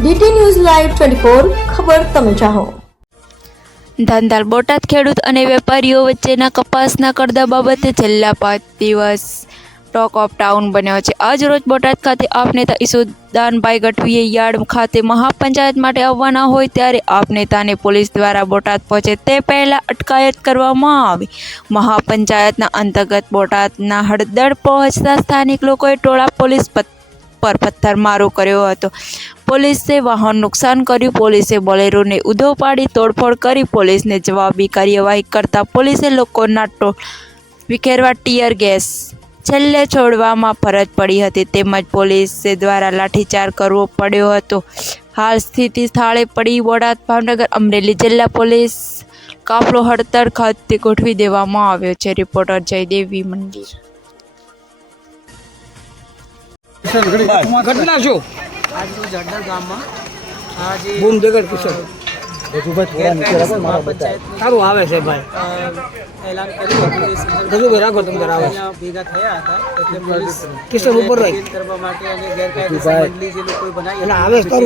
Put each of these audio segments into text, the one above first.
DT news live twenty ખબર તમે ચાહો. ધાંધાલ બોટાદ ખેડૂત અને વેપારીઓ વચ્ચેના કપાસના કરદા બાબતે છેલ્લા પાંચ દિવસ ટોક ઓફ ટાઉન બન્યો છે. આજ રોજ બોટાદ ખાતે આપ નેતા ઈસુદાનભાઈ ગઢવીએ યાર્ડ ખાતે મહાપંચાયત માટે આવવાના હોય ત્યારે આપ નેતાને પોલીસ દ્વારા બોટાદ પહોંચે તે પહેલાં અટકાયત કરવામાં આવી. મહાપંચાયતના અંતર્ગત બોટાદના હળદર પહોંચતા સ્થાનિક લોકોએ ટોળા પોલીસ પત- પર પથ્થરમારો કર્યો હતો. પોલીસે વાહન નુકસાન કર્યું. પોલીસે બોલેરોને ઉધો પાડી તોડફોડ કરી પોલીસને જવાબી કાર્યવાહી કરતા પોલીસે લોકોના ટો વિખેરવા ટીયર ગેસ છેલ્લે છોડવામાં ફરજ પડી હતી. તેમજ પોલીસે દ્વારા લાઠીચાર કરવો પડ્યો હતો. હાલ સ્થિતિ સ્થળે પડી બોટાદ ભાવનગર અમરેલી જિલ્લા પોલીસ કાફલો હડતર ખાતે ગોઠવી દેવામાં આવ્યો છે. રિપોર્ટર જયદેવી મંદિર. ઘટના શું? આજરોજ અડદર ગામમાં આ જે બૂમ દેગડ કિશોર ગેરકાયદેસર બચ્ચા સારું આવે છે ભાઈ. એલાન કર્યું હતું ગજુભાઈ રાખો તમે આવે ભેગા થયા હતા એટલે પોલીસ કિશન ઉપર રહી. કરવા માટે અને ગેરકાયદેસર મંડળી જે લોકો બનાવી એટલે આવે તો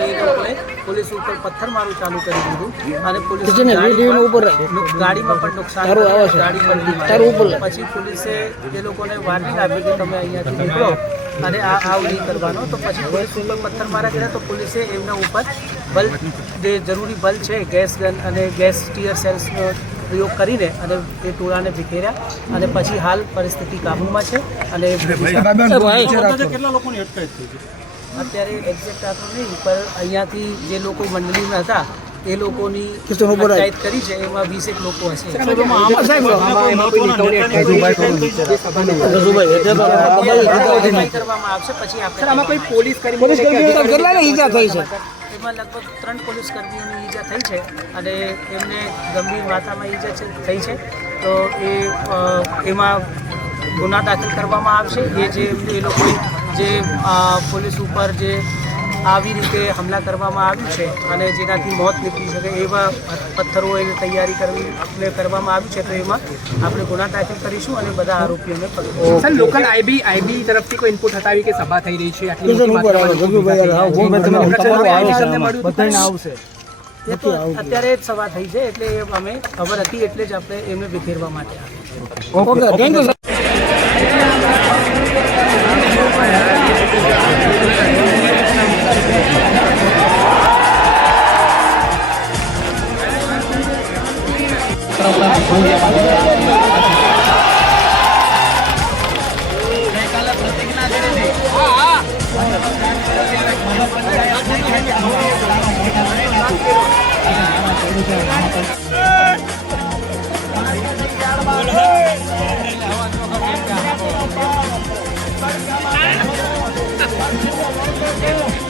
એ લોકોએ પોલીસ ઉપર પથ્થર મારું ચાલુ કરી દીધું અને પોલીસ કિશનને વિડીયોને ઉપર રાખ. ગાડીમાં પણ નુકસાન તારું આવે છે. ગાડી પર તારું ઉપર પછી પોલીસે જે લોકોને વાર્નિંગ આપી કે તમે અહીંયાથી નીકળો અને આ આવું નહીં કરવાનો. તો પછી પોલીસ ઉપર પથ્થર મારા કર્યા તો પોલીસે એમના ઉપર બલ જે જરૂરી બલ્બ છે ગેસ ગન અને ગેસ ટીયર સેલ્સનો પ્રયોગ કરીને અને એ ટોળાને વિખેર્યા અને પછી હાલ પરિસ્થિતિ કાબૂમાં છે અને અત્યારે એક્ઝેક્ટ આતો નહીં પણ અહીંયાથી જે લોકો મંડળીમાં હતા એ લોકોની અટકાયત કરી છે એમાં વીસેક લોકો હશે. કરવામાં આવશે? પછી આપણે ઈજા થઈ છે. એમાં લગભગ ત્રણ પોલીસ કર્મીઓની ઈજા થઈ છે અને એમને ગંભીર માથામાં ઈજા થઈ છે. તો એ એમાં ગુના દાખલ કરવામાં આવશે. એ જે, એ લોકોએ જે પોલીસ ઉપર જે આવી રીતે હમલા કરવામાં આવ્યું છે અને જેનાથી મોત નીકળી શકે એવા પથ્થરો એની તૈયારી કરવી આપણે કરવામાં આવ્યું છે તો એમાં આપણે ગુના દાખલ કરીશું અને બધા આરોપીઓને પકડીશું. સર લોકલ આઈબી આઈબી તરફથી કોઈ ઇનપુટ હતા કે સભા થઈ રહી છે? આટલી એ તો અત્યારે જ સભા થઈ છે એટલે એ અમે ખબર હતી એટલે જ આપણે એમને વિખેરવા માટે okay thank you Let's go.